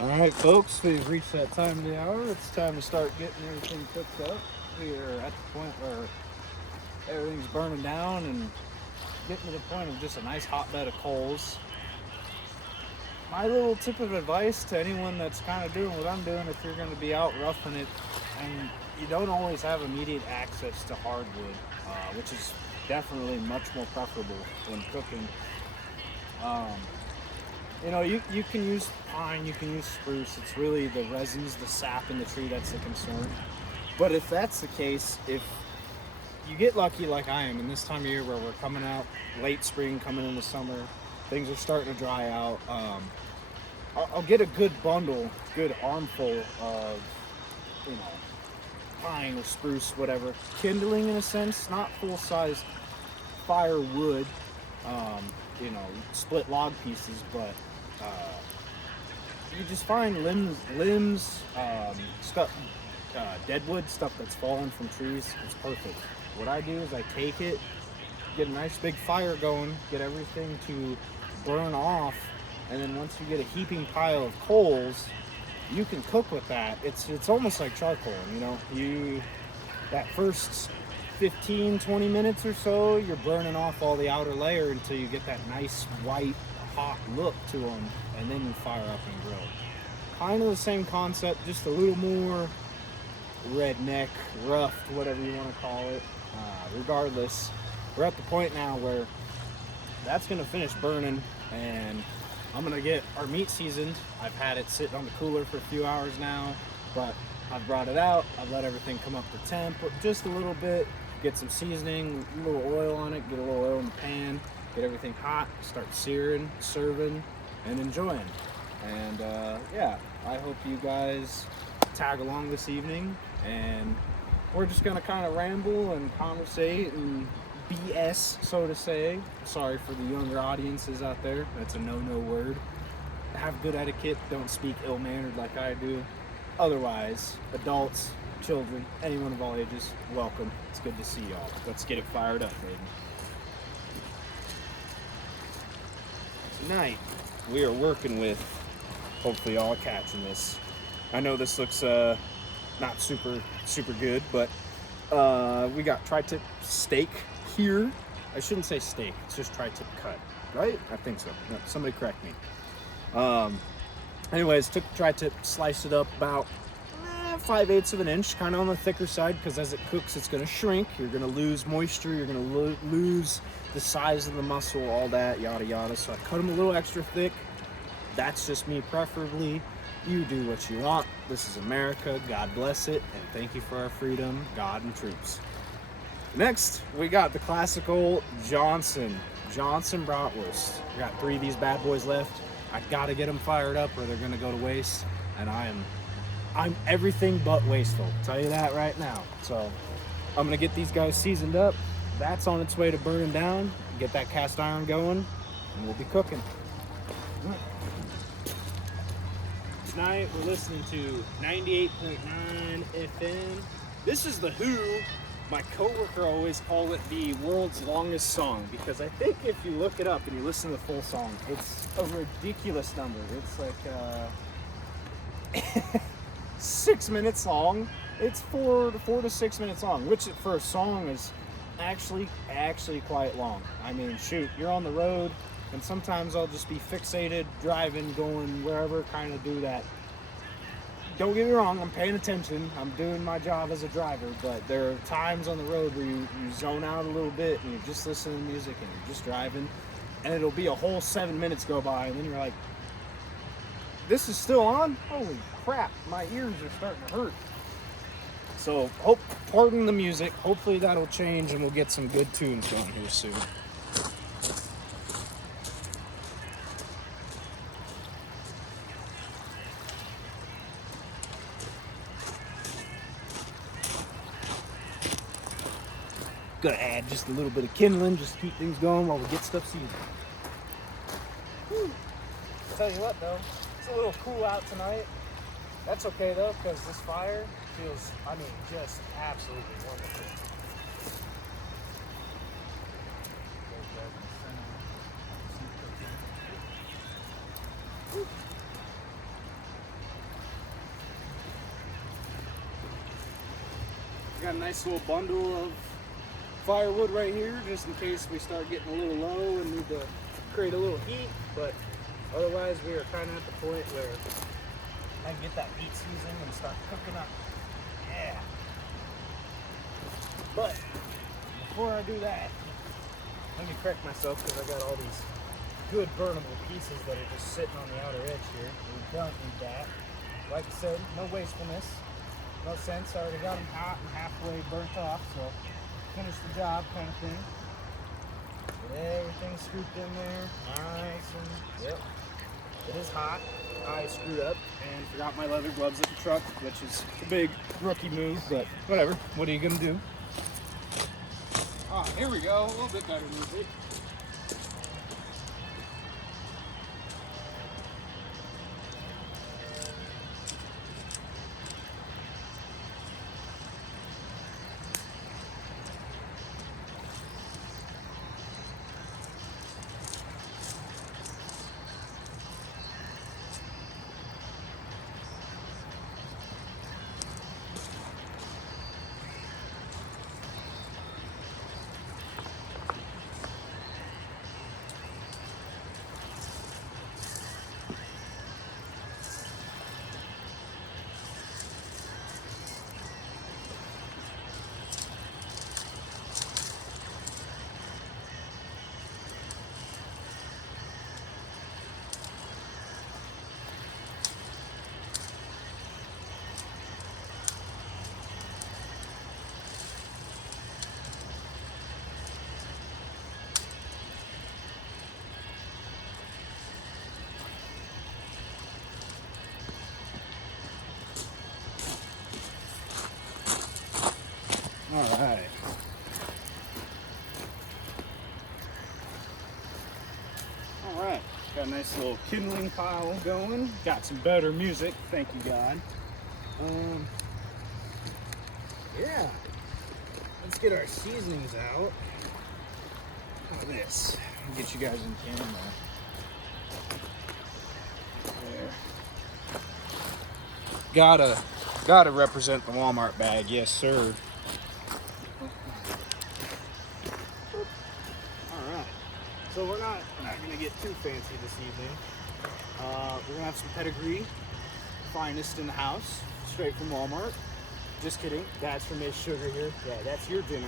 Alright folks, we've reached that time of the hour. It's time to start getting everything cooked up. We are at the point where everything's burning down and getting to the point of just a nice hot bed of coals. My little tip of advice to anyone that's kind of doing what I'm doing, if you're going to be out roughing it and you don't always have immediate access to hardwood, which is definitely much more preferable when cooking. Um, you can use pine, you can use spruce. It's really the resins, the sap in the tree that's the concern. But if that's the case, if you get lucky like I am in this time of year where we're coming out late spring, coming into summer, things are starting to dry out. I'll get a good bundle, good armful of, you know, pine or spruce, whatever, kindling in a sense, not full size firewood, um, split log pieces, but uh, you just find limbs, stuff, deadwood stuff that's fallen from trees. It's perfect. What I do is I take it, get a nice big fire going, get everything to burn off, and then once you get a heaping pile of coals, you can cook with that. It's almost like charcoal. That first 15, 20 minutes or so, you're burning off all the outer layer until you get that nice white hot look to them, and then you fire up and grill. Kind of the same concept, just a little more redneck, roughed, whatever you want to call it. Regardless, we're at the point now where that's going to finish burning, and I'm going to get our meat seasoned. I've had it sitting on the cooler for a few hours now, but I've brought it out. I've let everything come up to temp just a little bit, get some seasoning, a little oil on it, get a little oil in the pan, get everything hot, start searing, serving, and enjoying. And I hope you guys tag along this evening, and we're just going to kind of ramble and conversate and BS, so to say. Sorry for the younger audiences out there. That's a no-no word. Have good etiquette. Don't speak ill-mannered like I do. Otherwise, adults, children, anyone of all ages, welcome. It's good to see y'all. Let's get it fired up, baby. Tonight, we are working with, hopefully y'all catching this. I know this looks not super good, but we got tri-tip steak here. I shouldn't say steak, it's just tri-tip cut, right? I think so. No, somebody correct me. Anyways, took the tri-tip, sliced it up about 5/8 of an inch, kind of on the thicker side, because as it cooks, it's going to shrink. You're going to lose moisture. You're going to lose the size of the muscle, all that, yada yada. So I cut them a little extra thick. That's just me, preferably. You do what you want. This is America. God bless it, and thank you for our freedom, God and troops. Next, we got the classical Johnson bratwurst. We got 3 of these bad boys left. I gotta get them fired up, or they're gonna go to waste. And I'm everything but wasteful. I'll tell you that right now. So I'm gonna get these guys seasoned up. That's on its way to burning down. Get that cast iron going, and we'll be cooking. Tonight we're listening to 98.9 FM. This is The Who. My coworker always called it the world's longest song, because I think if you look it up and you listen to the full song, it's a ridiculous number. It's like 6 minutes long. It's 4 to 6 minutes long, which for a song is actually quite long. I mean, shoot, you're on the road, and sometimes I'll just be fixated, driving, going wherever, kind of do that. Don't get me wrong, I'm paying attention, I'm doing my job as a driver, but there are times on the road where you zone out a little bit and you're just listening to music and you're just driving, and it'll be a whole 7 minutes go by, and then you're like, this is still on? Holy crap, my ears are starting to hurt. So, pardon the music, hopefully that'll change and we'll get some good tunes going here soon. Gonna add just a little bit of kindling just to keep things going while we get stuff seasoned. I'll tell you what though, it's a little cool out tonight. That's okay though, because this fire feels, just absolutely wonderful. got a nice little bundle of firewood right here, just in case we start getting a little low and need to create a little heat. But otherwise, we are kind of at the point where I can get that meat season and start cooking up. Yeah. But before I do that, let me correct myself because I got all these good burnable pieces that are just sitting on the outer edge here. We don't need that. Like I said, no wastefulness, no sense. I already got them hot and halfway burnt off, so finish the job kind of thing. Get everything scooped in there, nice and yep. It is hot. I screwed up and forgot my leather gloves at the truck, which is a big rookie move, but whatever. What are you gonna do? Ah, here we go. A little bit better music. All right. All right. Got a nice little kindling pile going. Got some better music. Thank you, God. Yeah. Let's get our seasonings out. Look at this. Get you guys in camera. There. Gotta represent the Walmart bag. Yes, sir. So we're not gonna get too fancy this evening. We're gonna have some pedigree, finest in the house, straight from Walmart. Just kidding, that's for Miss Sugar here. Yeah, that's your dinner.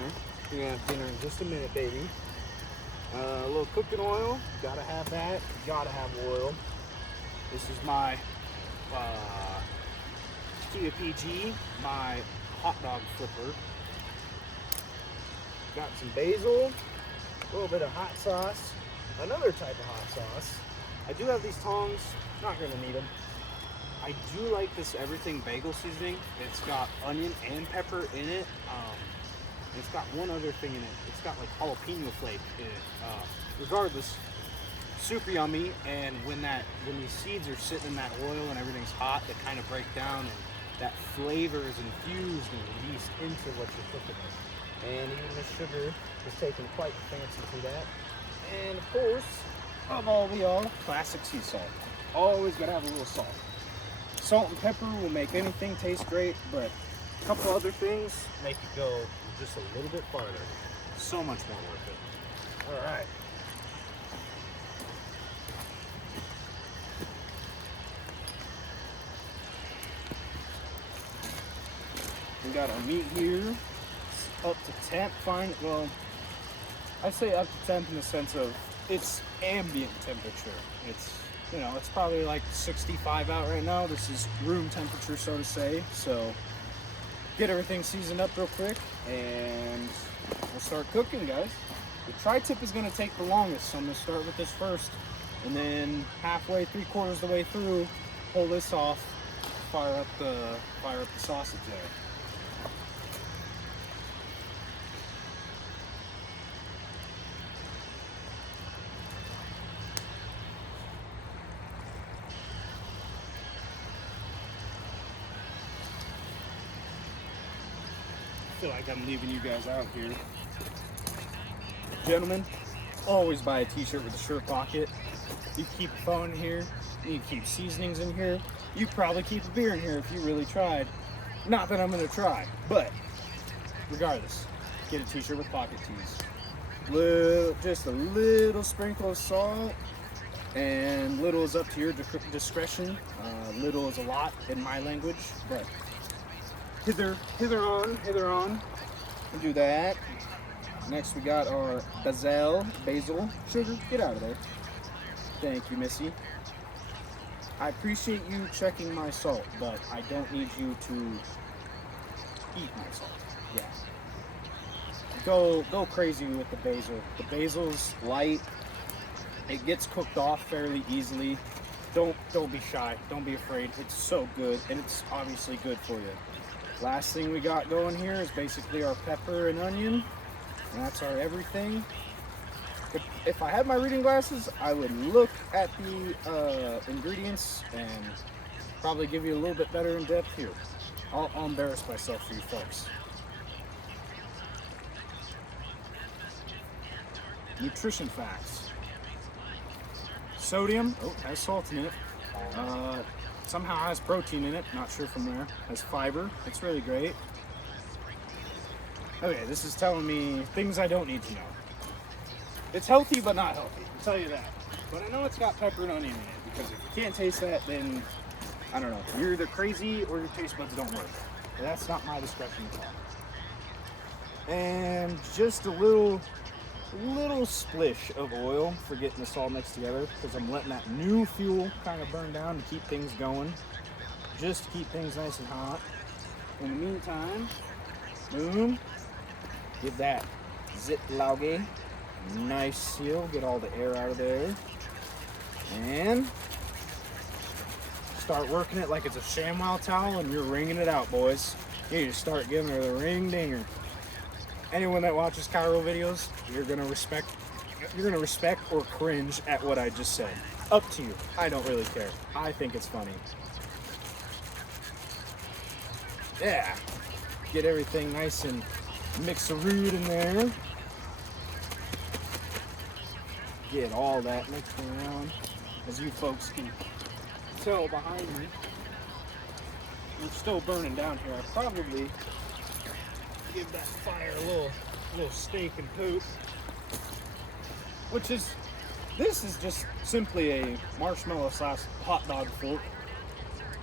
You're gonna have dinner in just a minute, baby. A little cooking oil, gotta have that. Gotta have oil. This is my Kia PG, my hot dog flipper. Got some basil. A little bit of hot sauce, another type of hot sauce. I do have these tongs, not gonna need them. I do like this everything bagel seasoning. It's got onion and pepper in it. And it's got one other thing in it. It's got like jalapeno flake in it. Regardless, super yummy. And when these seeds are sitting in that oil and everything's hot, they kind of break down and that flavor is infused and released into what you're cooking with. And even Miss Sugar is taking quite the fancy to that. And of course, of all the all, classic sea salt. Always gotta have a little salt. Salt and pepper will make anything taste great, but a couple other things make it go just a little bit farther. So much more worth it. All right. We got our meat here. Up to temp, fine. Well, I say up to temp in the sense of it's ambient temperature. It's, you know, it's probably like 65 out right now. This is room temperature, so to say. So get everything seasoned up real quick and we'll start cooking, guys. The tri-tip is going to take the longest, so I'm going to start with this first, and then halfway, 3/4 of the way through, pull this off, fire up the sausage there. I feel like I'm leaving you guys out here. Gentlemen, always buy a t-shirt with a shirt pocket. You keep a phone in here, you keep seasonings in here, you probably keep a beer in here if you really tried. Not that I'm gonna try, but regardless, get a t-shirt with pocket tees. Just a little sprinkle of salt, and little is up to your discretion. Little is a lot in my language, but hither on, we'll do that. Next we got our basil sugar. Get out of there. Thank you, Missy. I appreciate you checking my salt, but I don't need you to eat my salt. Yeah. Go crazy with the basil. The basil's light. It gets cooked off fairly easily. Don't be shy. Don't be afraid. It's so good, and it's obviously good for you. Last thing we got going here is basically our pepper and onion. And that's our everything. If I had my reading glasses, I would look at the ingredients and probably give you a little bit better in depth here. I'll embarrass myself for you folks. Nutrition facts. Sodium, has salt in it. Somehow has protein in it, not sure from where. Has fiber, it's really great. Okay, this is telling me things I don't need to know. It's healthy, but not healthy, I'll tell you that. But I know it's got pepper and onion in it, because if you can't taste that, then, I don't know, you're either crazy or your taste buds don't work. But that's not my discretion at all. And just a little splish of oil for getting this all mixed together, because I'm letting that new fuel kind of burn down to keep things going, just to keep things nice and hot. In the meantime, boom, give that zit lauge, nice seal, get all the air out of there, and start working it like it's a ShamWow towel, and you're wringing it out, boys. You need to start giving her the ring dinger. Anyone that watches Cairo videos, you're gonna respect or cringe at what I just said. Up to you. I don't really care. I think it's funny. Yeah. Get everything nice and mix-a-root in there. Get all that mixed around. As you folks can tell behind me, we're still burning down here. I probably give that fire a little steak and poop, this is just simply a marshmallow sauce hot dog fork.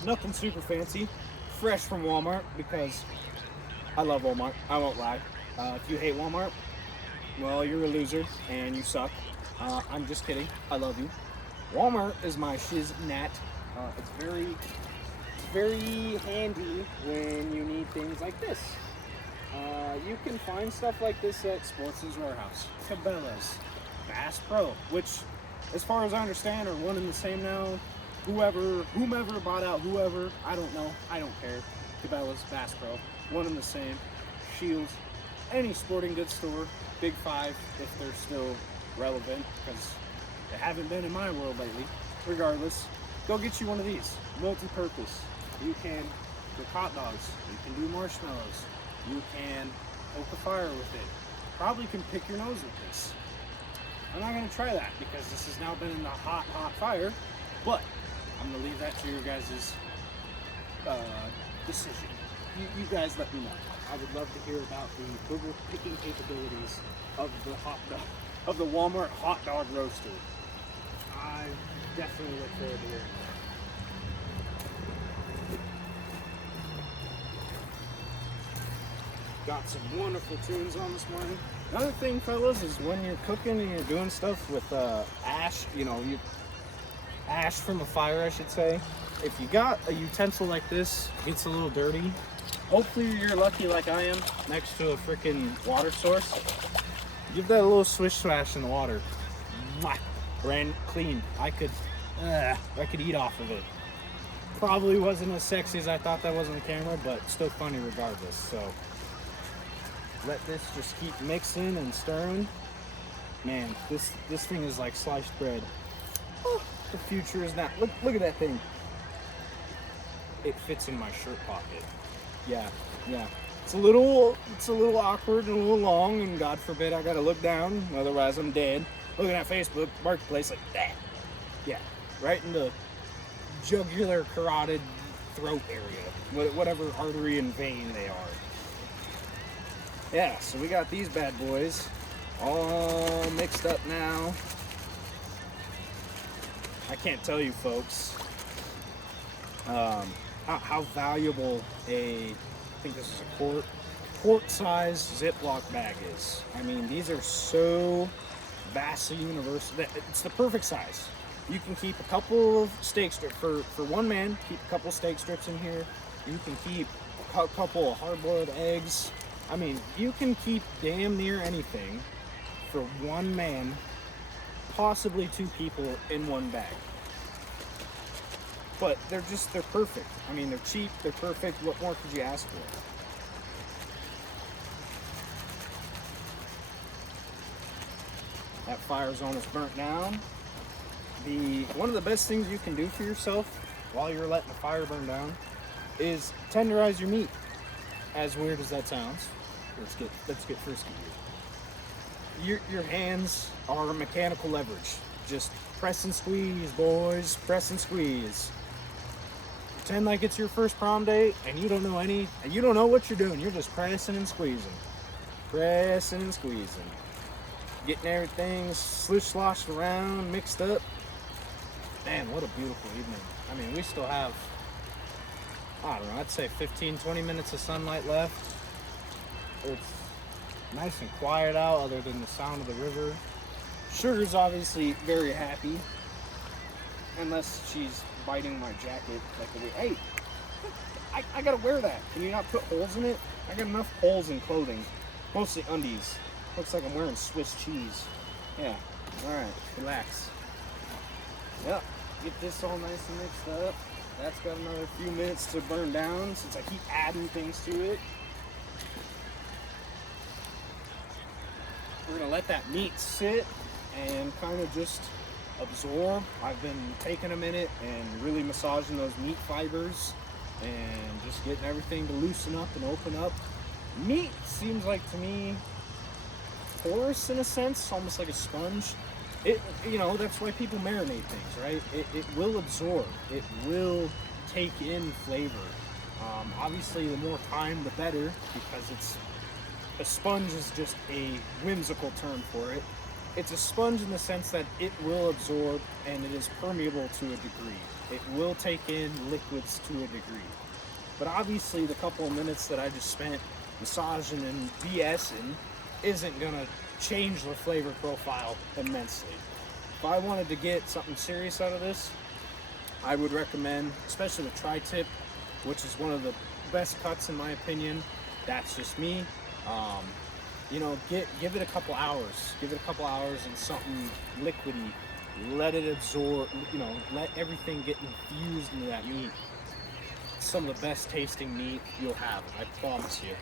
Nothing super fancy, fresh from Walmart, because I love Walmart, I won't lie. If you hate Walmart, well, you're a loser and you suck. I'm just kidding, I love you. Walmart is my shiznat. It's very handy when you need things like this. You can find stuff like this at Sportsman's Warehouse, Cabela's, Bass Pro, which, as far as I understand, are one and the same now. Whomever bought out whoever, I don't know, I don't care. Cabela's, Bass Pro, one and the same. Shields, any sporting goods store, Big Five, if they're still relevant, because they haven't been in my world lately. Regardless, go get you one of these, multi-purpose. You can cook hot dogs, you can do marshmallows, you can poke a fire with it. Probably can pick your nose with this. I'm not going to try that because this has now been in the hot fire, but I'm going to leave that to your guys' decision. You guys let me know. I would love to hear about the burger picking capabilities of the Walmart hot dog roaster. I definitely look forward to hearing that. Got some wonderful tunes on this morning. Another thing, fellas, is when you're cooking and you're doing stuff with ash, ash from a fire, I should say. If you got a utensil like this, it gets a little dirty. Hopefully you're lucky like I am, next to a freaking water source. Give that a little swish swash in the water. Mwah! Brand clean. I could eat off of it. Probably wasn't as sexy as I thought that was on the camera, but still funny regardless. So let this just keep mixing and stirring. Man, this thing is like sliced bread. Oh, the future is not. Look at that thing. It fits in my shirt pocket. Yeah. It's a little awkward and a little long, and God forbid I gotta look down, otherwise I'm dead. Looking at Facebook Marketplace like that. Yeah, right in the jugular carotid throat area, whatever artery and vein they are. Yeah, so we got these bad boys all mixed up now. I can't tell you folks how valuable I think this is a quart-sized Ziploc bag is. I mean, these are so vastly universal. It's the perfect size. You can keep a couple of steak strips for one man. Keep a couple steak strips in here. You can keep a couple of hard-boiled eggs. I mean, you can keep damn near anything for one man, possibly two people in one bag. But they're perfect. I mean, they're cheap, they're perfect. What more could you ask for? That fire's almost burnt down. One of the best things you can do for yourself while you're letting the fire burn down is tenderize your meat. As weird as that sounds, let's get frisky here. Your hands are mechanical leverage. Just press and squeeze, boys. Press and squeeze. Pretend like it's your first prom date and you don't know what you're doing. You're just pressing and squeezing. Pressing and squeezing. Getting everything sloshed around, mixed up. Man, what a beautiful evening. I mean, we still have, I don't know, I'd say 15, 20 minutes of sunlight left. It's nice and quiet out other than the sound of the river. Sugar's obviously very happy. Unless she's biting my jacket like the way, hey, I gotta wear that. Can you not put holes in it? I got enough holes in clothing. Mostly undies. Looks like I'm wearing Swiss cheese. Yeah, alright, relax. Yep, get this all nice and mixed up. That's got another few minutes to burn down since I keep adding things to it. We're gonna let that meat sit and kind of just absorb. I've been taking a minute and really massaging those meat fibers and just getting everything to loosen up and open up. Meat seems like to me porous in a sense, almost like a sponge. That's why people marinate things, right? It will absorb. It will take in flavor. Obviously, the more time, the better, because a sponge is just a whimsical term for it. It's a sponge in the sense that it will absorb and it is permeable to a degree. It will take in liquids to a degree. But obviously, the couple of minutes that I just spent massaging and BSing isn't gonna change the flavor profile immensely. If I wanted to get something serious out of this, I would recommend, especially the tri-tip, which is one of the best cuts in my opinion. That's just me. Give it a couple hours. Give it a couple hours in something liquidy. Let it absorb. Let everything get infused into that meat. It's some of the best tasting meat you'll have. I promise you.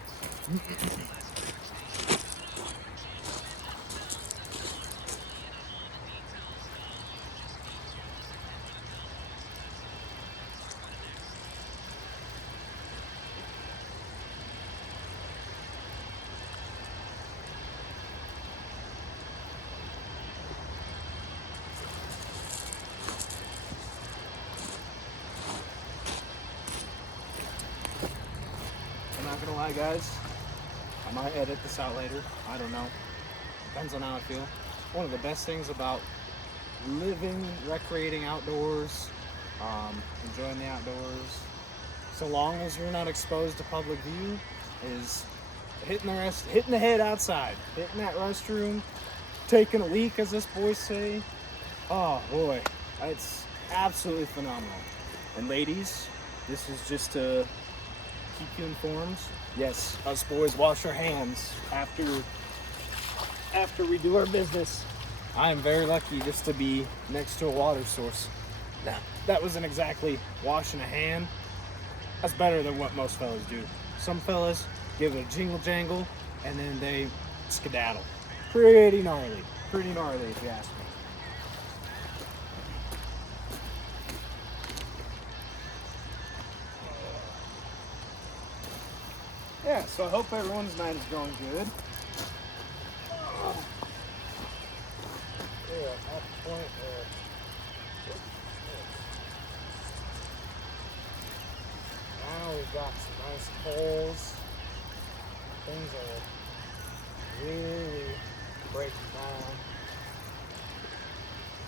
Not gonna lie, guys, I might edit this out later. I don't know. Depends on how I feel. One of the best things about living, recreating outdoors, enjoying the outdoors, so long as you're not exposed to public view, is hitting the head outside, hitting that restroom, taking a leak, as us boys say. Oh boy, it's absolutely phenomenal. And ladies, this is just to keep you informed. Yes, us boys wash our hands after we do our business. I am very lucky just to be next to a water source. Now, that wasn't exactly washing a hand. That's better than what most fellas do. Some fellas give it a jingle jangle and then they skedaddle. Pretty gnarly if you ask me. Yeah, so I hope everyone's night is going good. Yeah, at the point where now we've got some nice coals. Things are really breaking down.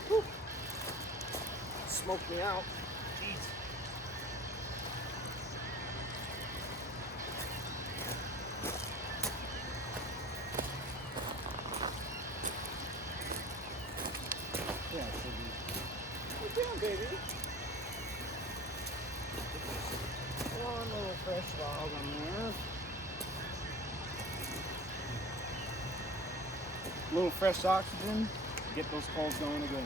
Whew. Smoked me out. Jeez. Yeah, it should be. What you doing, baby? One little fresh log on there. A little fresh oxygen, get those coals going again.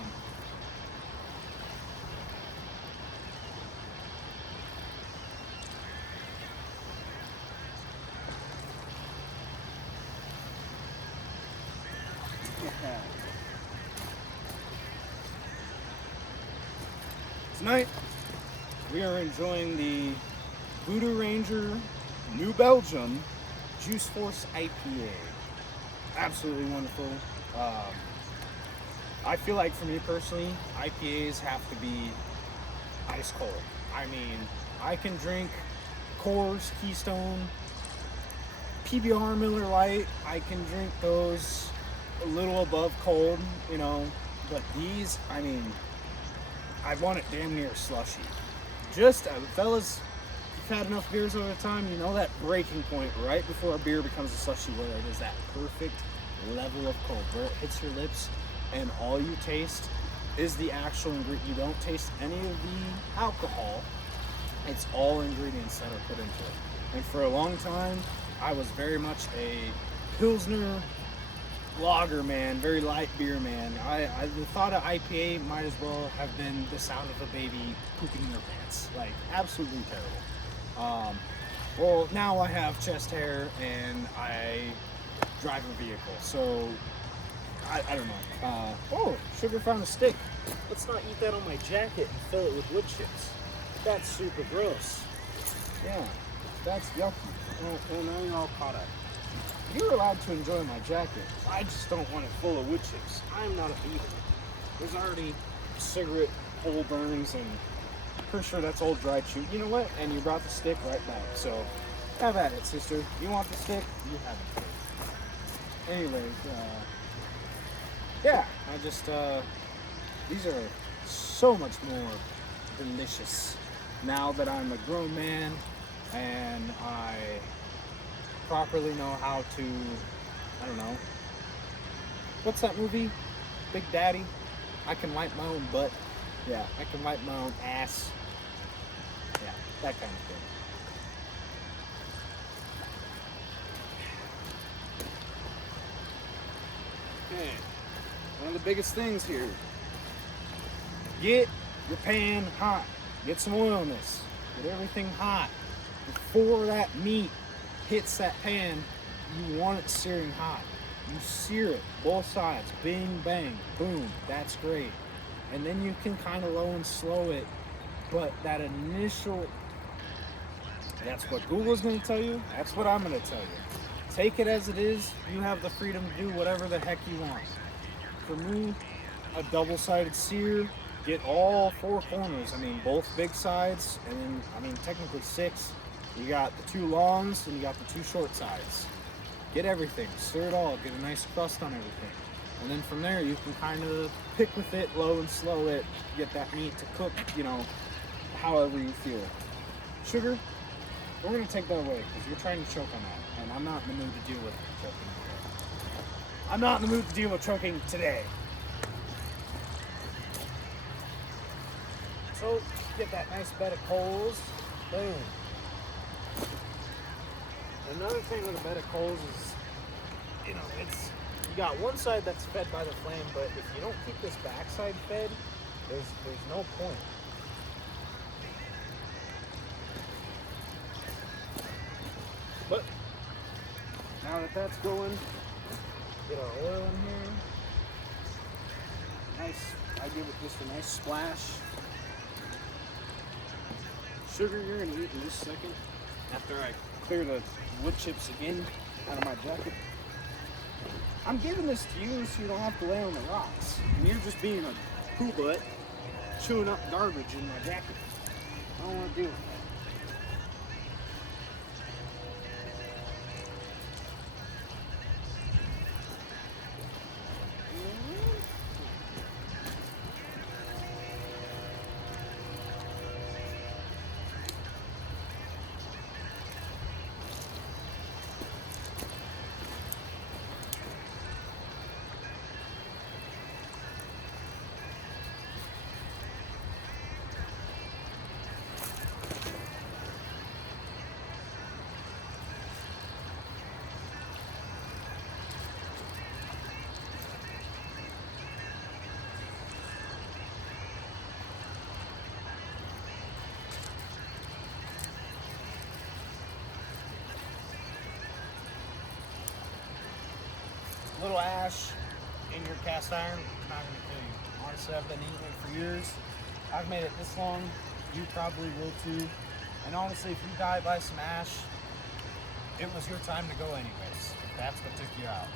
Tonight, we are enjoying the Voodoo Ranger New Belgium Juice Force IPA. Absolutely wonderful. I feel like for me personally, IPAs have to be ice cold. I mean, I can drink Coors, Keystone, PBR, Miller Lite. I can drink those a little above cold, you know, but these, I mean, I want it damn near slushy. Just, fellas, you've had enough beers over time, you know that breaking point right before a beer becomes a slushy, where it is that perfect level of cold, where it hits your lips and all you taste is the actual ingredient. You don't taste any of the alcohol. It's all ingredients that are put into it. And for a long time, I was very much a Pilsner lager man, very light beer man. The thought of IPA might as well have been the sound of a baby pooping in their pants. Like, absolutely terrible. Well, now I have chest hair and I drive a vehicle, so I don't know. Oh, Sugar found a stick. Let's not eat that on my jacket and fill it with wood chips. That's super gross. Yeah, that's yucky. Oh, now you're all caught up. You're allowed to enjoy my jacket. I just don't want it full of wood chips. I'm not a beater. There's already cigarette hole burns, and pretty sure that's old dried chew. You know what? And you brought the stick right back. So have at it, sister. You want the stick? You have it. Anyways, yeah, I just, these are so much more delicious now that I'm a grown man and I properly know how to, I don't know, what's that movie? Big Daddy? I can wipe my own butt. Yeah, I can wipe my own ass. Yeah, that kind of thing. Okay, one of the biggest things here, get your pan hot. Get some oil in this. Get everything hot. Before that meat hits that pan, you want it searing hot. You sear it, both sides, bing, bang, boom, that's great. And then you can kind of low and slow it, but that initial, that's what Google's going to tell you, that's what I'm going to tell you. Take it as it is. You have the freedom to do whatever the heck you want. For me, a double-sided sear, get all four corners. I mean, both big sides, and then, I mean, technically six. You got the two longs, and you got the two short sides. Get everything, stir it all, get a nice crust on everything. And then from there, you can kind of pick with it, low and slow it, get that meat to cook, you know, however you feel. Sugar, we're going to take that away, because you're trying to choke on that, and I'm not in the mood to deal with choking today. I'm not in the mood to deal with choking today. So, get that nice bed of coals. Boom. Another thing with a bed of coals is, you know, it's, you got one side that's fed by the flame, but if you don't keep this backside fed, there's no point. But now that that's going, get our oil in here. Nice, I give it just a nice splash. Sugar, you're gonna eat in just a second after I clear the wood chips again out of my jacket. I'm giving this to you so you don't have to lay on the rocks. And you're just being a poo butt, chewing up garbage in my jacket. I don't want to deal with that. little ash in your cast iron, it's not going to kill you. Honestly, I've been eating it for years. I've made it this long. You probably will too. And honestly, if you die by some ash, it was your time to go anyways. That's what took you out.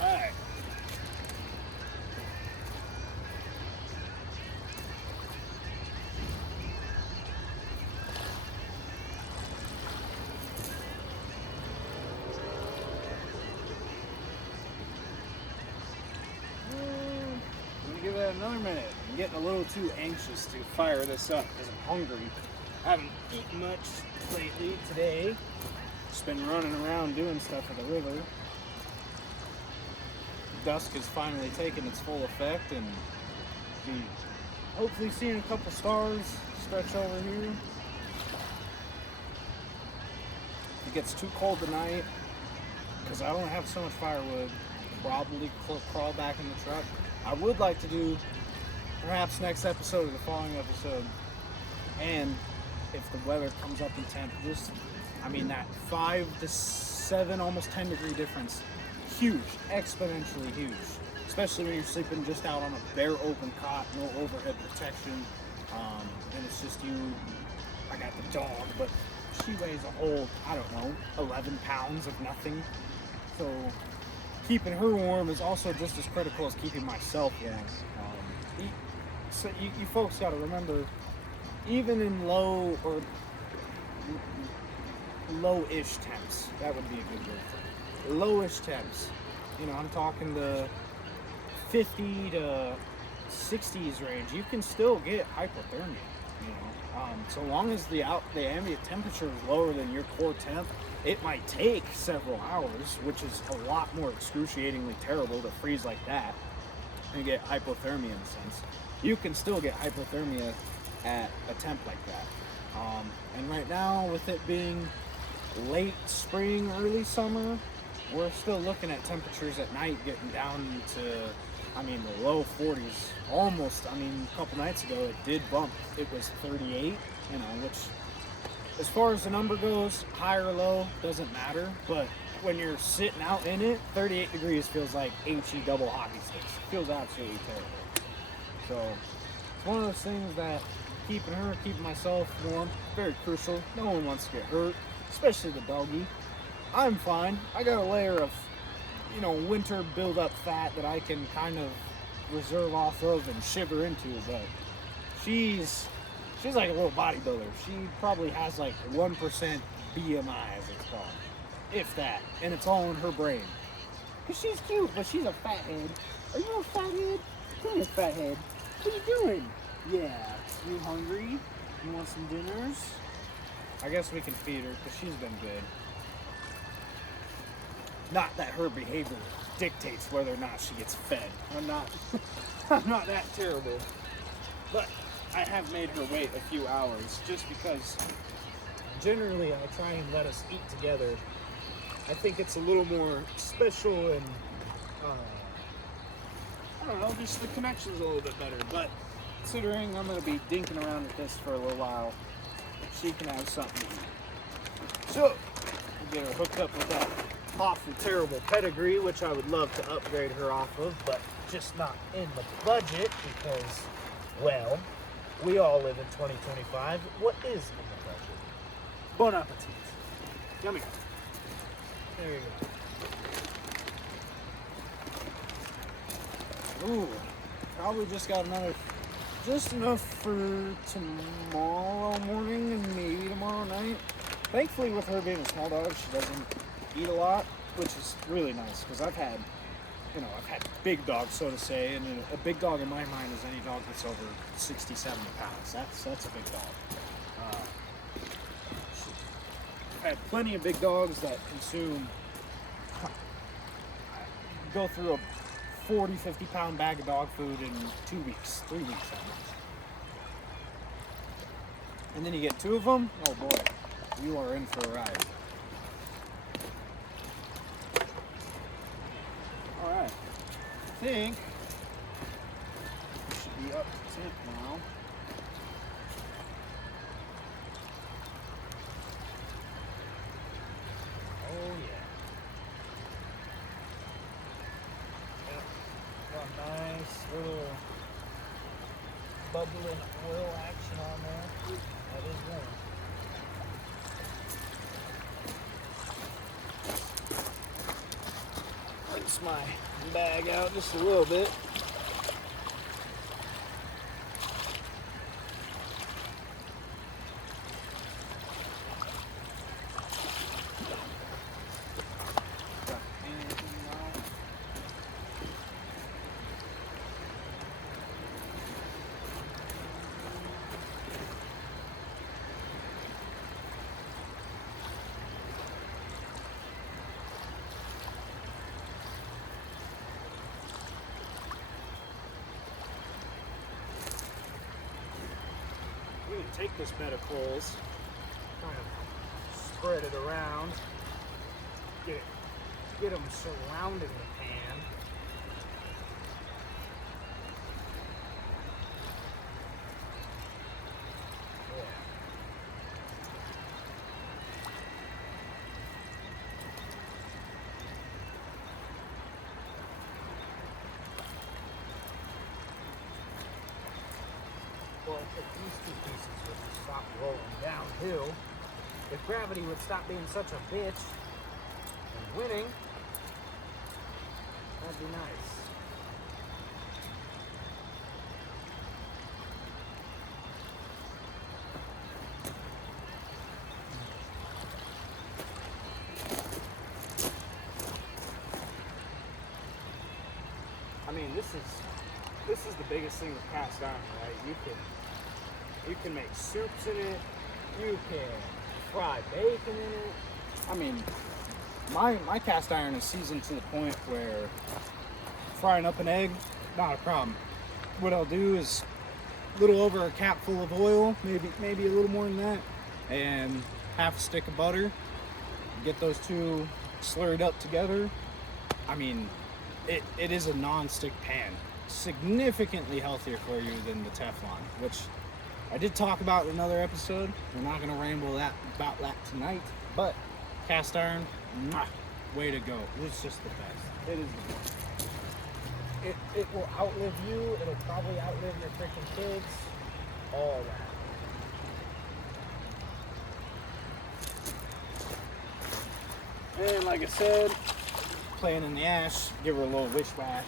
Alright. Let me give it another minute. I'm getting a little too anxious to fire this up because I'm hungry. I haven't eaten much lately today. Just been running around doing stuff at the river. Dusk is finally taking its full effect, and be hopefully seeing a couple stars stretch over here. If it gets too cold tonight, because I don't have so much firewood, probably crawl back in the truck. I would like to do perhaps next episode or the following episode, and if the weather comes up in temp, just, I mean, that 5 to 7, almost 10 degree difference, huge, exponentially huge, especially when you're sleeping just out on a bare open cot, no overhead protection, and it's just you. I got the dog, but she weighs a whole, I don't know, 11 pounds of nothing, so keeping her warm is also just as critical as keeping myself warm. So you folks got to remember, even in low or low-ish temps, that would be a good word for it. Lowish temps, you know, I'm talking the 50 to 60s range. You can still get hypothermia, you know, so long as the ambient temperature is lower than your core temp. It might take several hours, which is a lot more excruciatingly terrible to freeze like that and get hypothermia in a sense. You can still get hypothermia at a temp like that. And right now, with it being late spring, early summer, we're still looking at temperatures at night getting down to, I mean, the low 40s. Almost, I mean, a couple nights ago, it did bump. It was 38, you know, which, as far as the number goes, high or low, doesn't matter. But when you're sitting out in it, 38 degrees feels like HE double hockey sticks. It feels absolutely terrible. So, it's one of those things that keeping myself warm, very crucial. No one wants to get hurt, especially the doggy. I'm fine. I got a layer of, you know, winter build-up fat that I can kind of reserve off of and shiver into, but she's like a little bodybuilder. She probably has like 1% BMI, as it's called, if that, and it's all in her brain. Cause she's cute, but she's a fathead. Are you a fathead? Come here, fathead. What are you doing? Yeah. You hungry? You want some dinners? I guess we can feed her because she's been good. Not that her behavior dictates whether or not she gets fed. I'm not that terrible. But I have made her wait a few hours just because generally I try and let us eat together. I think it's a little more special and I don't know, just the connection's a little bit better. But considering I'm going to be dinking around with this for a little while, she can have something to eat. So, we'll get her hooked up with that awful terrible pedigree, which I would love to upgrade her off of, but just not in the budget because, well, we all live in 2025. What is in the budget? Bon appetit. Come here. There you go. Ooh, probably just got just enough for tomorrow morning and maybe tomorrow night. Thankfully, with her being a small dog, she doesn't eat a lot, which is really nice because I've had big dogs, so to say, and a big dog in my mind is any dog that's over 60, 70 pounds. That's a big dog. I've had plenty of big dogs that go through a 40, 50-pound bag of dog food in 2 weeks, 3 weeks almost. And then you get 2 of them, oh boy, you are in for a ride. All right, I think we should be up to temp now. Oh yeah. Yep. Got a nice little bubbling oil action on there. That is warm. Rinse my bag out just a little bit. Take this bed of coals, kind of spread it around, get them surrounding the pan. Yeah. Well, if these 2 pieces would just stop rolling downhill, if gravity would stop being such a bitch and winning, that'd be nice. I mean, this is the biggest thing with cast iron, right? You can make soups in it. You can fry bacon in it. I mean, my cast iron is seasoned to the point where frying up an egg, not a problem. What I'll do is a little over a cap full of oil, maybe a little more than that, and half a stick of butter. Get those two slurred up together. I mean, it is a non-stick pan. Significantly healthier for you than the Teflon, which I did talk about in another episode. We're not going to ramble about that tonight, but cast iron, way to go. It's just the best. It is the best. It will outlive you. It'll probably outlive your freaking kids. All that. And like I said, playing in the ash, give her a little wish wash.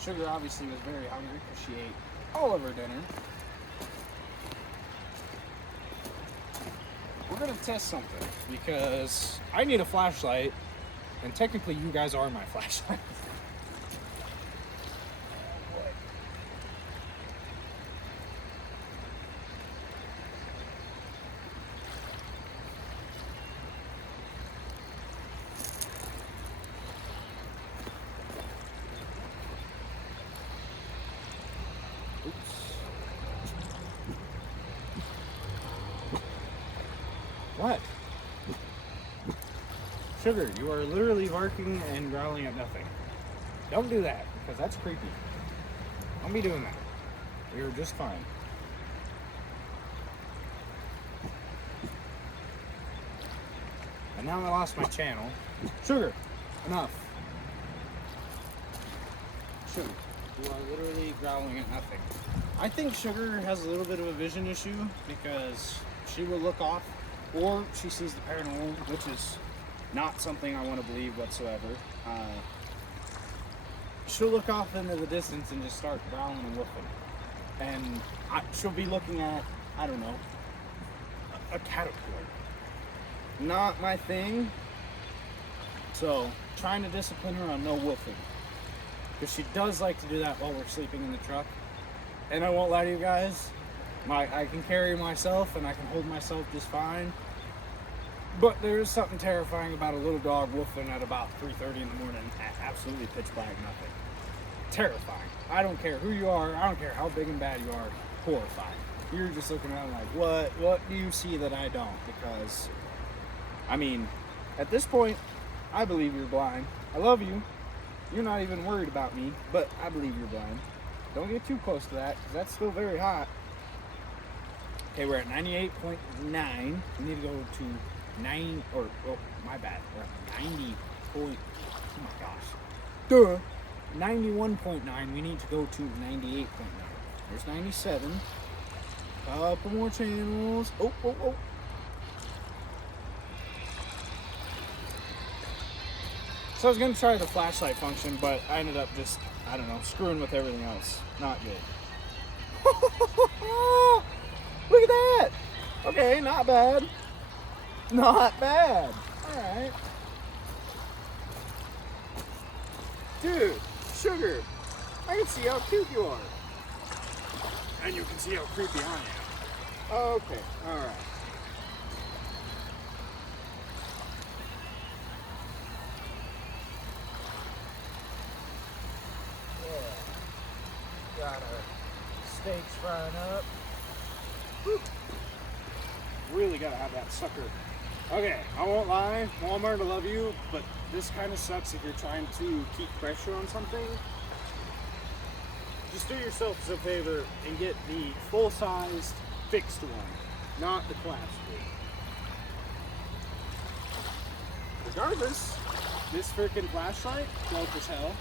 Sugar obviously was very hungry because she ate all of her dinner. We're gonna test something because I need a flashlight, and technically you guys are my flashlight. What? Sugar, you are literally barking and growling at nothing. Don't do that, because that's creepy. Don't be doing that. You're just fine. And now I lost my channel. Sugar, enough. Sugar, you are literally growling at nothing. I think Sugar has a little bit of a vision issue because she will look off, or she sees the paranormal, which is not something I want to believe whatsoever. She'll look off into the distance and just start growling and woofing. And she'll be looking at, I don't know, a caterpillar. Not my thing. So, trying to discipline her on no woofing. Because she does like to do that while we're sleeping in the truck. And I won't lie to you guys, I can carry myself and I can hold myself just fine. But there's something terrifying about a little dog woofing at about 3:30 in the morning at absolutely pitch black nothing. Terrifying. I don't care who you are. I don't care how big and bad you are. Horrifying. You're just looking around like, what do you see that I don't? Because, I mean, at this point, I believe you're blind. I love you. You're not even worried about me, but I believe you're blind. Don't get too close to that, because that's still very hot. Okay, we're at 98.9. We need to go to 9, or, oh, my bad. We're at 90 point, oh my gosh. Duh. 91.9. We need to go to 98.9. There's 97. Couple more channels. Oh. So I was going to try the flashlight function, but I ended up just, I don't know, screwing with everything else. Not good. Look at that. Okay, not bad. Not bad. Alright. Dude, sugar, I can see how cute you are. And you can see how creepy I am. Okay, alright. Yeah. Got our steaks frying up. Woo. Really gotta have that sucker. Okay, I won't lie, Walmart, I love you, but this kind of sucks if you're trying to keep pressure on something. Just do yourself a favor and get the full-sized fixed one, not the collapsed one. Regardless, this freaking flashlight, dope as hell.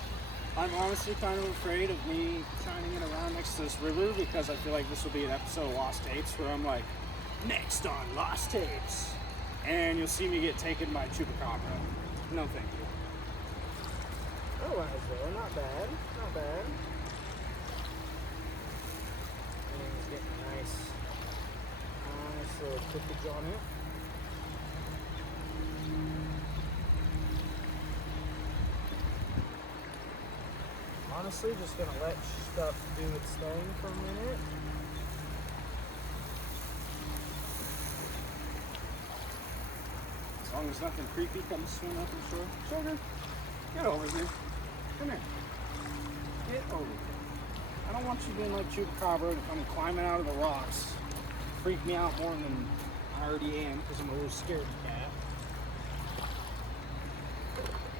I'm honestly kind of afraid of me shining it around next to this river because I feel like this will be an episode of Lost Tapes where I'm like, next on Lost Tapes. And you'll see me get taken by Chupacabra. No thank you. Otherwise though, not bad. Not bad. And it's getting a nice little cookage on it. Honestly, just gonna let stuff do its thing for a minute. As long as nothing creepy comes swimming up the shore. Sugar, get over here. Come here. Get over here. I don't want you being like Chupacabra to come climbing out of the rocks. Freak me out more than I already am because I'm a little scared of that.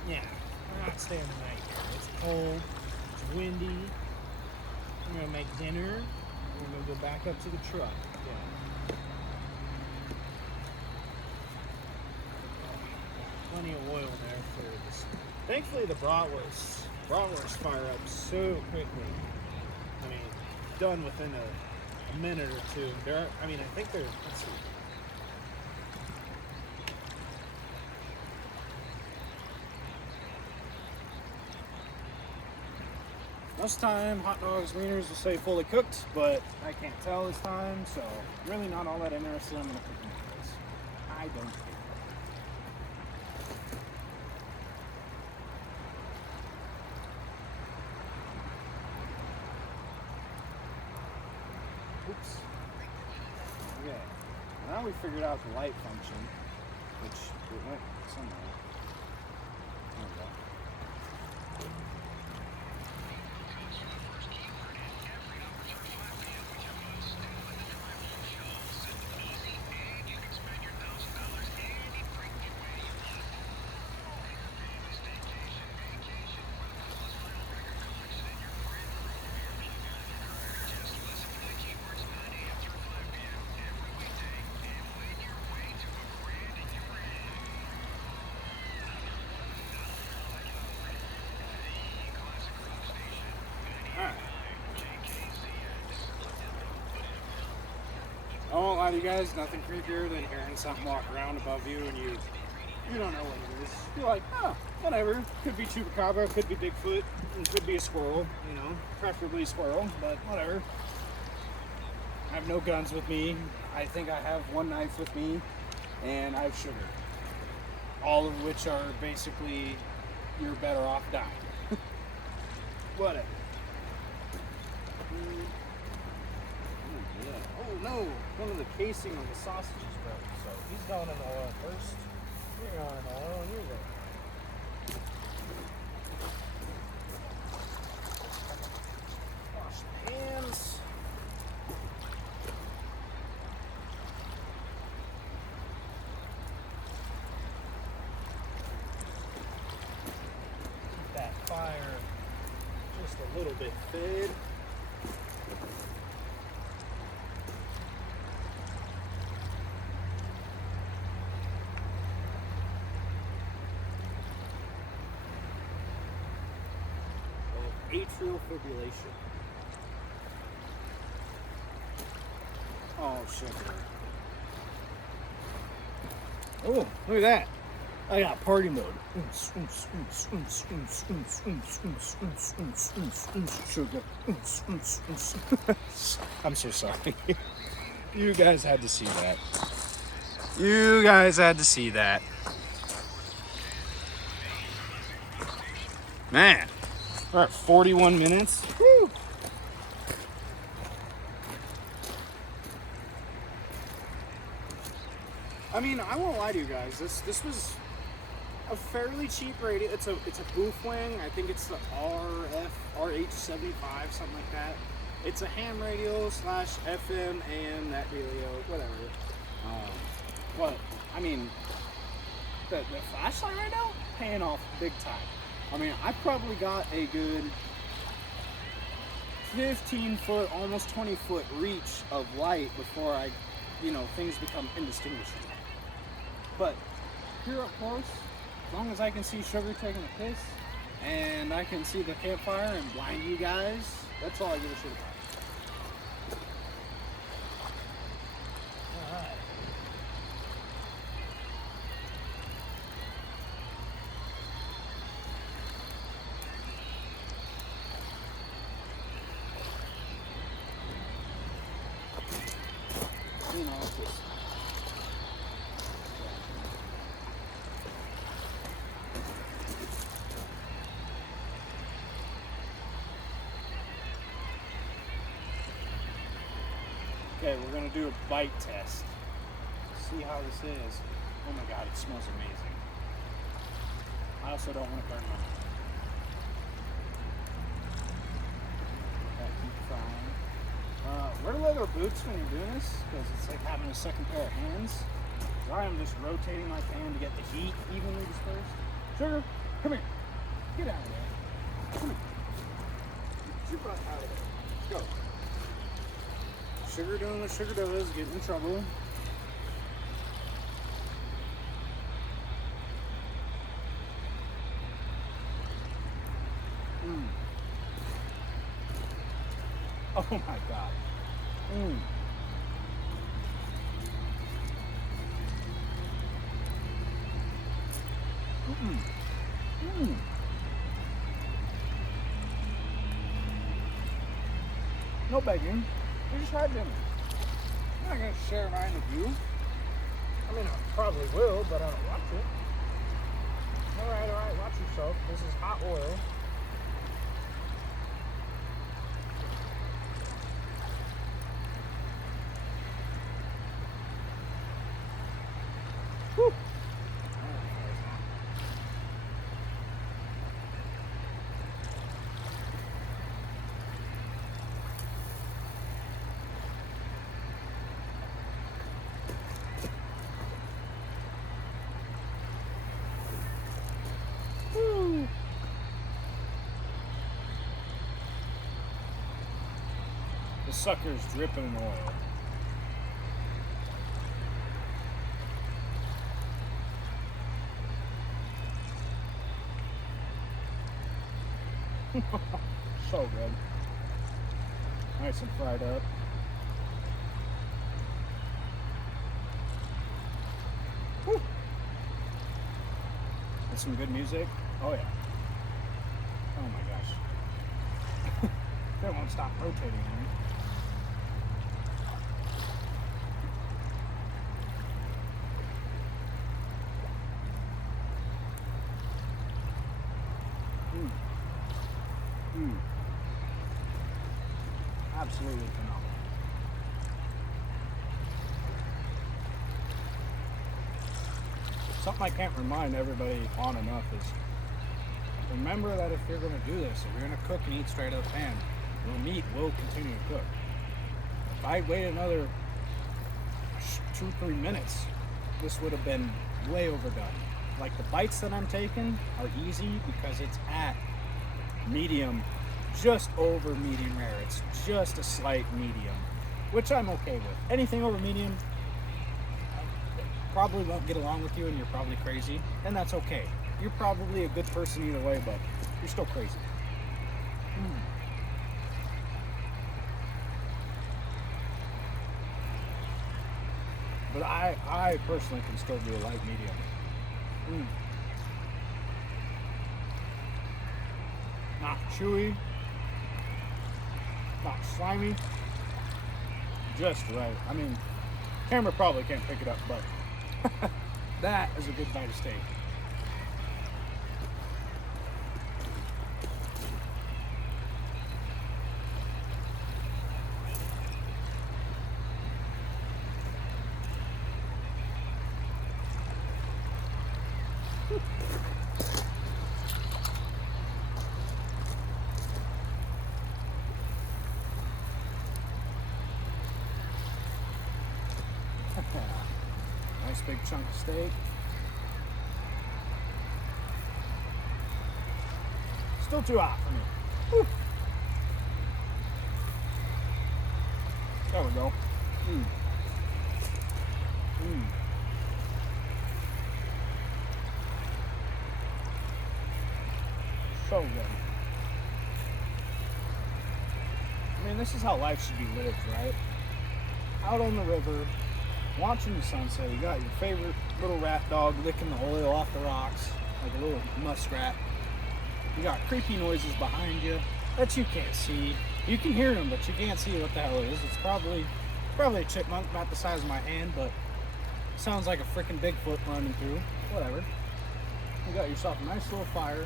Yeah, we're not staying the night here. It's cold. It's windy. I'm gonna make dinner. We're gonna go back up to the truck. Yeah. Plenty of oil there for this. Thankfully, the bratwursts fire up so quickly. I mean, done within a minute or two. I think they're. Let's see. Most time, hot dogs, wieners will say fully cooked, but I can't tell this time, so really not all that interested. I'm gonna cook them this. I don't care. Oops. Okay. Now we figured out the light function, which it went somewhere. There we go. I won't lie to you guys, nothing creepier than hearing something walk around above you and you don't know what it is. You're like, oh, whatever. Could be Chupacabra, could be Bigfoot, and could be a squirrel, preferably a squirrel, but whatever. I have no guns with me. I think I have one knife with me, and I have sugar. All of which are basically, you're better off dying. Whatever. Oh no, one of the casing on the sausages broke, so He's going in the oil first. You're going in the oil and you're going. Wash the hands. Keep that fire just a little bit fed. Atrial fibrillation. Oh shit. Oh, look at that. I got party mode. Sugar. I'm so sorry. You guys had to see that. You guys had to see that. Man. We're at 41 minutes. Woo. I mean, I won't lie to you guys. This was a fairly cheap radio. It's a booth wing. I think it's the RH75, something like that. It's a ham radio / FM AM, that dealio, whatever. But I mean, the flashlight right now paying off big time. I mean, I probably got a good 15-foot, almost 20-foot reach of light before things become indistinguishable. But here up close, as long as I can see Sugar taking a piss and I can see the campfire and blind you guys, that's all I give a shit about. All right. Okay, we're gonna do a bite test. See how this is. Oh my god, it smells amazing. I also don't want to burn my mouth. Keep frying. Wear leather boots when you're doing this, because it's like having a second pair of hands. I am just rotating my pan to get the heat evenly dispersed. Sugar, come here. Get out of there. Come here. Get your butt out of there. Let's go. Sugar doing what Sugar does, getting in trouble. Oh my god. No begging. We just had dinner. I'm not going to share mine with you. I mean, I probably will, but I don't want to. Alright, watch yourself. This is hot oil. Whew. The sucker's dripping in oil. So good. Nice and fried up. Whew. With some good music. Oh yeah. Oh my gosh. They won't stop rotating on me. Absolutely phenomenal. something I can't remind everybody on enough is remember that if you're going to do this, if you're going to cook and eat straight out of the pan, your meat will continue to cook. If I wait another 2-3 minutes, this would have been way overdone. Like the bites that I'm taking are easy because it's at medium, just over medium rare. It's just a slight medium, which I'm okay with. Anything over medium, I probably won't get along with you and you're probably crazy, and that's okay. You're probably a good person either way, but you're still crazy. But I personally can still do a light medium. Not chewy, not slimy, just right. I mean, camera probably can't pick it up, but that is a good bite of steak. Nice big chunk of steak. Still too hot for me. Whew. There we go. So good. I mean, this is how life should be lived, right? Out on the river, watching the sunset. You got your favorite little rat dog licking the oil off the rocks like a little muskrat. You got creepy noises behind you that you can't see. You can hear them, but you can't see what the hell it is. It's probably a chipmunk about the size of my hand, but it sounds like a freaking Bigfoot running through. Whatever. You got yourself a nice little fire.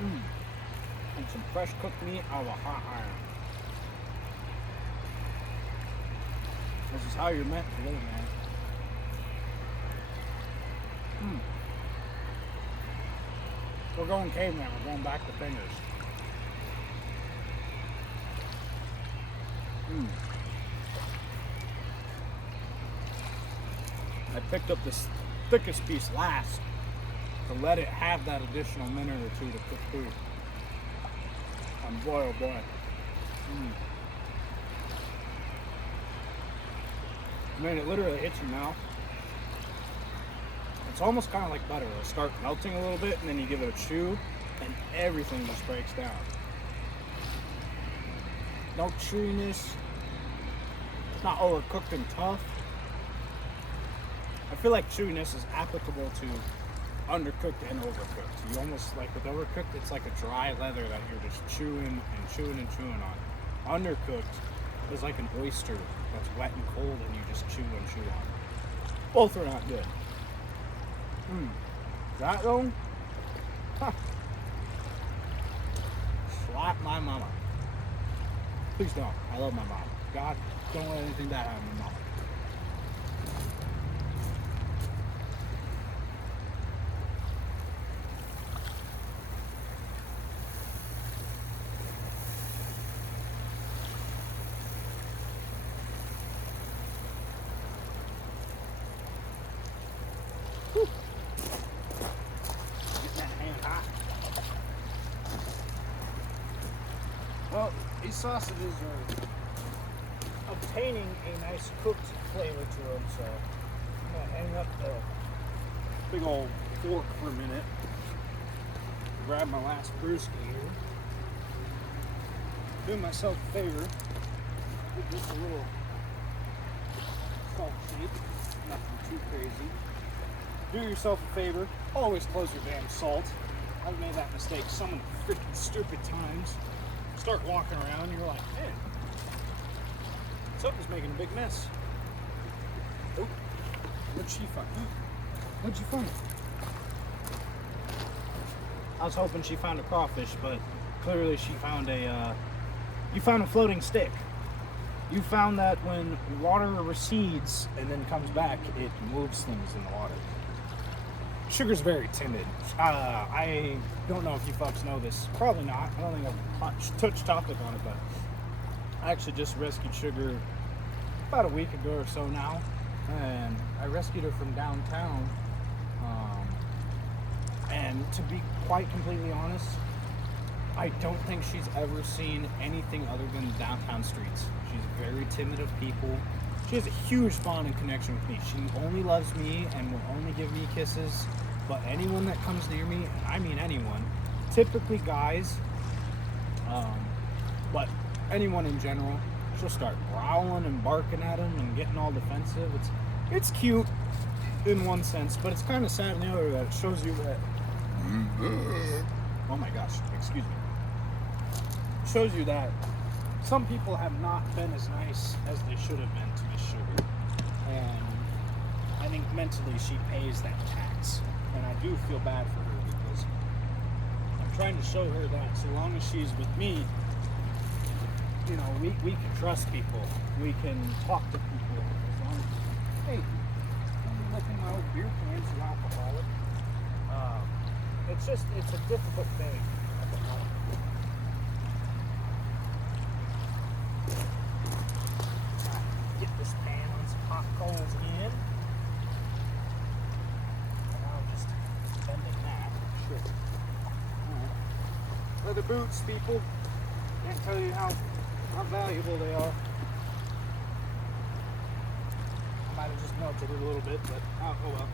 And some fresh cooked meat out of a hot iron. This is how you're meant to live, man. We're going caveman. We're going back to fingers. I picked up this thickest piece last to let it have that additional minute or two to cook through. And boy, oh boy. I mean, it literally hits your mouth. It's almost kind of like butter. It'll start melting a little bit, and then you give it a chew, and everything just breaks down. No chewiness. It's not overcooked and tough. I feel like chewiness is applicable to undercooked and overcooked. You almost, like with overcooked, it's like a dry leather that you're just chewing and chewing and chewing on. Undercooked is like an oyster that's wet and cold and you just chew and chew on. Both are not good. That though, slap my mama. Please don't. I love my mom. God, don't let anything bad happen to my mama. Well, these sausages are obtaining a nice cooked flavor to them, so I'm going to hang up the big old fork for a minute, grab my last brewski here, do myself a favor, give this a little salt shake, nothing too crazy. Do yourself a favor, always close your damn salt. I've made that mistake so many freaking stupid times. Start walking around, you're like, man, something's making a big mess. Oh, what'd she find? What'd you find? I was hoping she found a crawfish, but clearly she found you found a floating stick. You found that when water recedes and then comes back, it moves things in the water. Sugar's very timid. I don't know if you folks know this. Probably not. I don't think I've touched topic on it, but I actually just rescued Sugar about a week ago or so now, and I rescued her from downtown. And to be quite completely honest, I don't think she's ever seen anything other than downtown streets. She's very timid of people. She has a huge bond and connection with me. She only loves me and will only give me kisses. But anyone that comes near me, and I mean anyone, typically guys, but anyone in general, she'll start growling and barking at them and getting all defensive. It's cute in one sense, but it's kind of sad in the other that it shows you that. Oh my gosh, excuse me. Shows you that some people have not been as nice as they should have been to Miss Sugar, and I think mentally she pays that tax, and I do feel bad for her because I'm trying to show her that so long as she's with me, you know, we can trust people, we can talk to people as long as, hey, I'm looking my old beer cans, you alcoholic. It's a difficult thing at the moment. Get this pan on some hot coals in. And now I'm just bending that. Sure. Alright. Leather boots, people. Can't tell you how valuable they are. I might have just melted it a little bit, but oh well.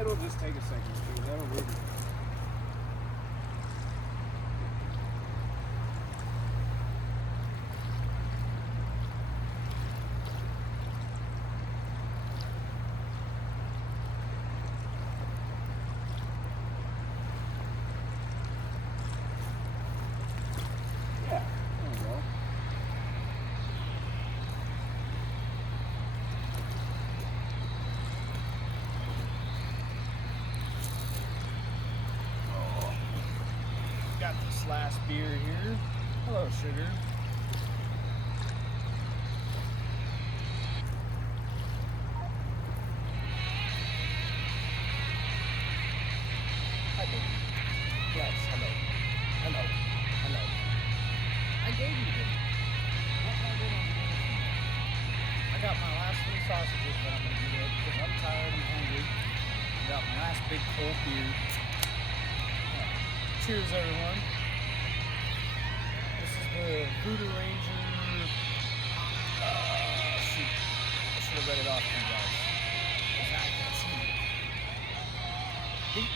It'll just take a second or two. That'll work. Yeah, there we go. Got this last beer here. Hello, Sugar. Hi, baby. Yes, hello. Hello. Hello. I gave you this. What am I doing on the I got my last 3 sausages that I'm going to eat because I'm tired and hungry. I got my last big cold beer. Cheers, everyone. This is the Voodoo Ranger. Shoot. I should have read it off to you guys. Because I can't see it.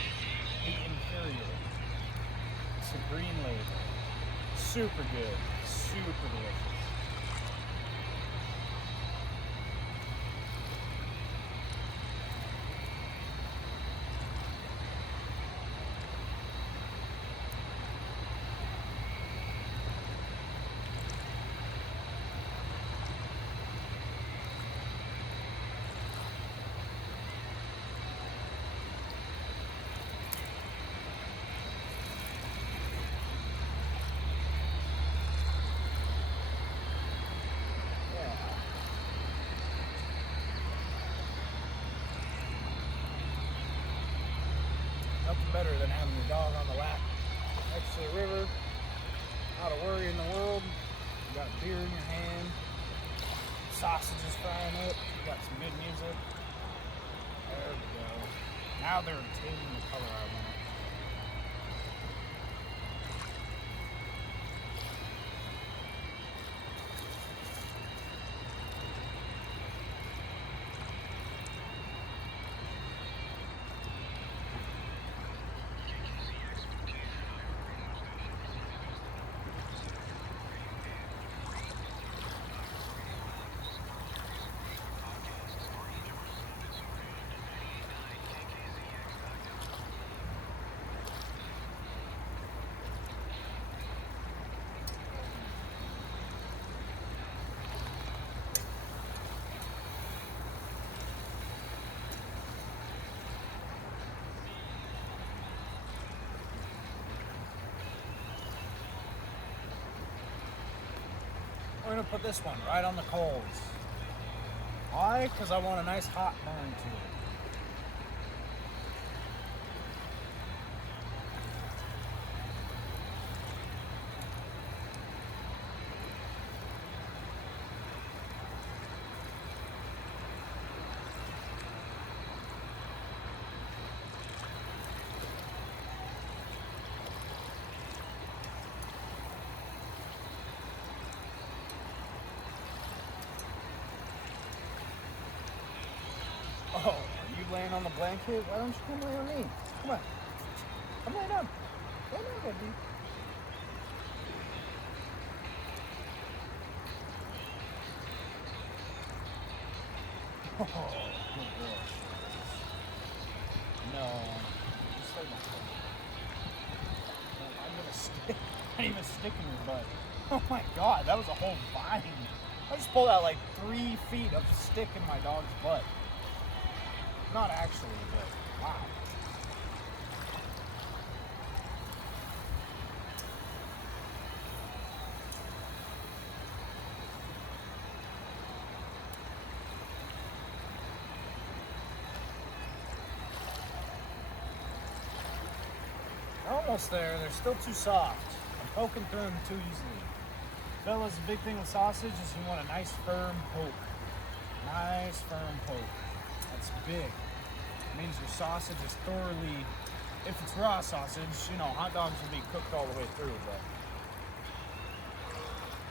The Imperial. It's a green label. Super good. Super delicious. Nothing better than having your dog on the lap next to the river, not a worry in the world. You got beer in your hand, sausages frying up, you got some good music. There we go. Now they're obtaining the color I want. gonna put this one right on the coals. Why? Because I want a nice hot burn to it. Oh, are you laying on the blanket? Why don't you come lay on me? Come on. Come lay down. Lay down, baby. Oh, good girl. No. Just lay down. I'm gonna stick. Not even stick in your butt. Oh my god, that was a whole vine. I just pulled out like 3 feet of stick in my dog's butt. Not actually, but wow. They're almost there. They're still too soft. I'm poking through them too easily. Fellas, the big thing with sausage is you want a nice firm poke. Nice firm poke. That's big. It means your sausage is thoroughly, if it's raw sausage, you know, hot dogs will be cooked all the way through, but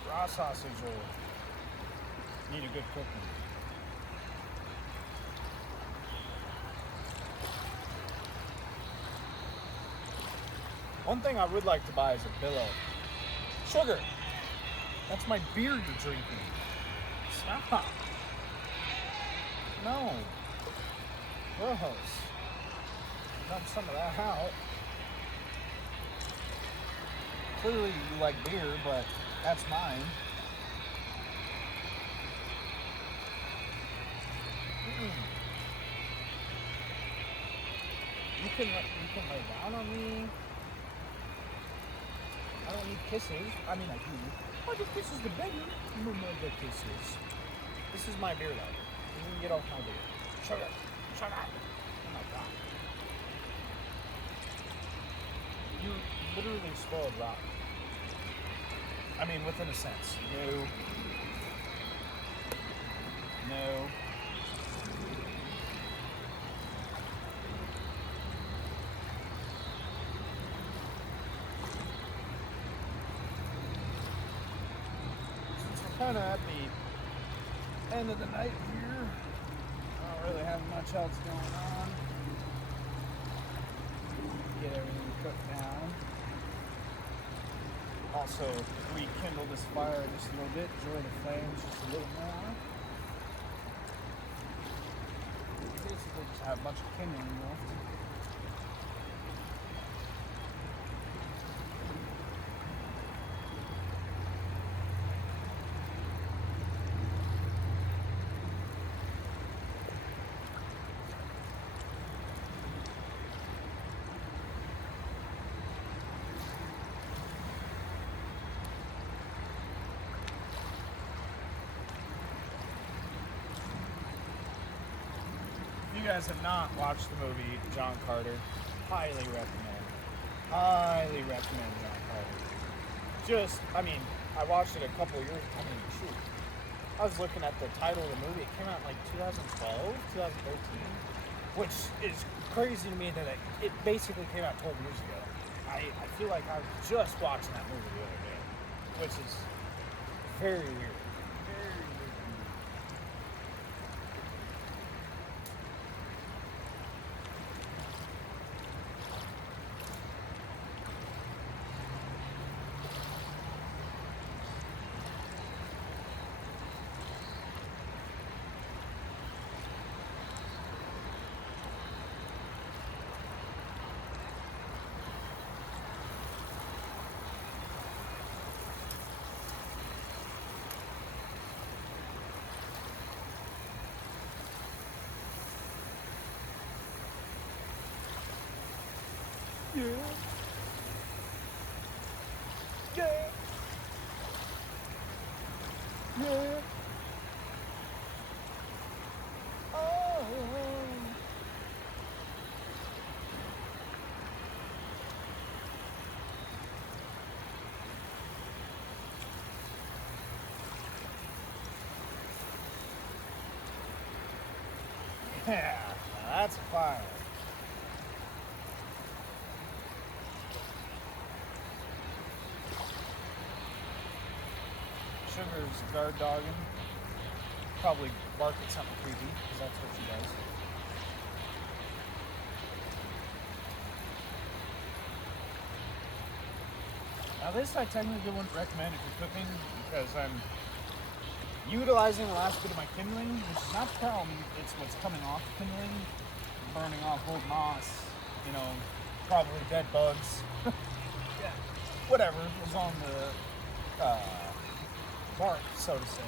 raw sausage will need a good cooking. One thing I would like to buy is a pillow. Sugar! That's my beer you're drinking. Stop. No. Gross. Dump some of that out. Clearly you like beer, but that's mine. You can lay down on me. I don't need kisses. I mean, I do. Oh, the kisses the better. No more the kisses. This is my beer, though. You can get off my beer. Shut up. Shut up. Oh, my God. You literally spoiled rotten. I mean, within a sense. No. Kind of at the end of the night here. I don't really have much else going on. Get everything cooked down. Also, rekindle this fire just a little bit. Enjoy the flames just a little more. Basically, just have a bunch of kindling left. If you guys have not watched the movie John Carter, highly recommend. Highly recommend John Carter. I watched it a couple of years. I was looking at the title of the movie. It came out in like 2012, 2013, which is crazy to me that it basically came out 12 years ago. I feel like I was just watching that movie the other day, which is very weird. Yeah. Yeah. Yeah. Oh. Yeah, that's fire. Sugar's guard dogging. Probably bark at something creepy, because that's what she does. Now this I technically wouldn't recommend if you're cooking, because I'm utilizing the last bit of my kindling, which is not the problem, it's what's coming off the kindling, burning off old moss, you know, probably dead bugs, yeah, whatever is on the bark, so to say.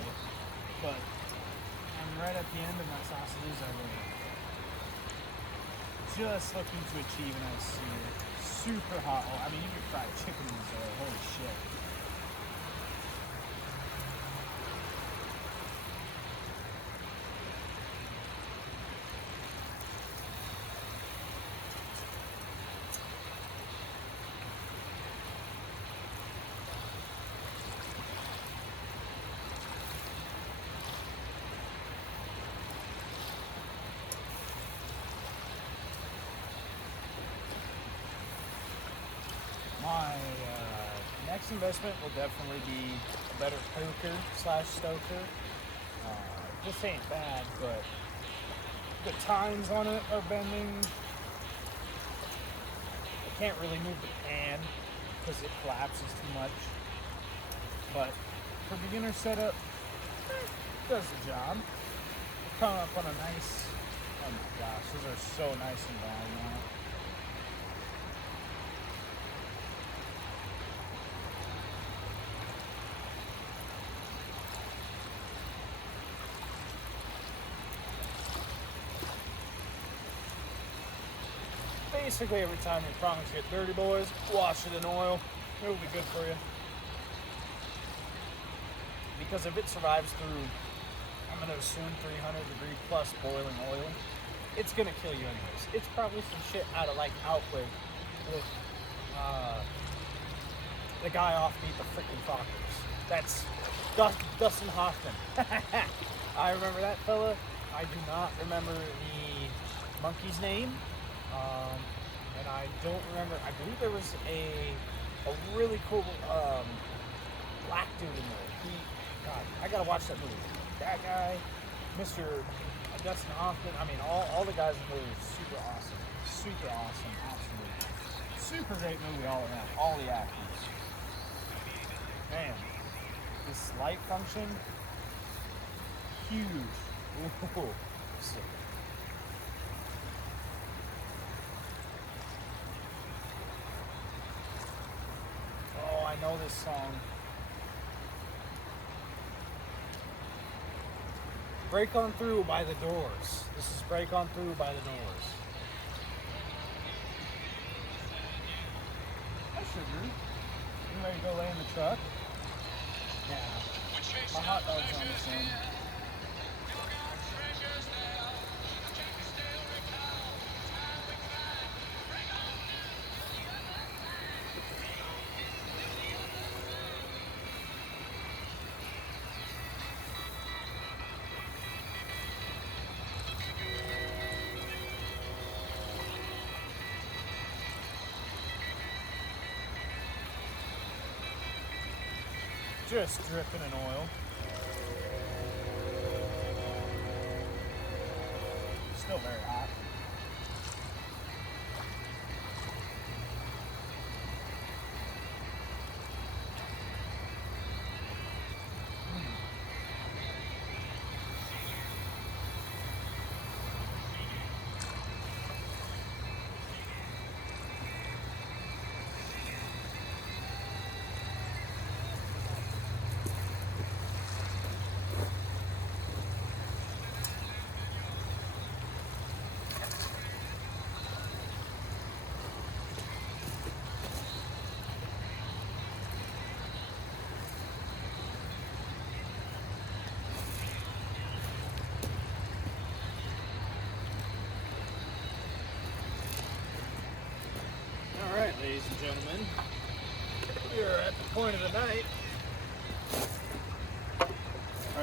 But I'm right at the end of my sausages. I will just looking to achieve a nice super hot. I mean, you can fry chicken these days. Holy shit. My next investment will definitely be a better poker / stoker. This ain't bad, but the tines on it are bending. I can't really move the pan because it collapses too much. But for beginner setup, does the job. We're coming up on a nice, oh my gosh, these are so nice and brown now. Basically, every time your prongs get dirty, boys, wash it in oil. It'll be good for you. Because if it survives through, I'm going to assume 300-degree plus boiling oil, it's going to kill you anyways. It's probably some shit out of like Outbreak with the guy off Meet the Freaking Fockers. That's Dustin Hoffman. I remember that fella. I do not remember the monkey's name. And I don't remember, I believe there was a really cool black dude in there. God, I gotta watch that movie. That guy, Mr. Dustin Hoffman, I mean, all the guys in the movie are super awesome. Super awesome, absolutely. Super great movie all around, all the actors. Man, this light function, huge. Ooh, sick. I know this song. Break On Through by The Doors. This is Break On Through by The Doors. Hi, Sugar. You ready to go lay in the truck? Yeah. My hot dog's on this end. Just dripping in oil. Still very hot.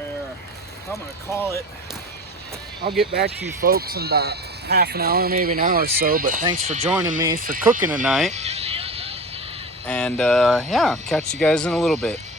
where I'm gonna call it. I'll get back to you folks in about half an hour, maybe an hour or so, but thanks for joining me for cooking tonight. And yeah, catch you guys in a little bit.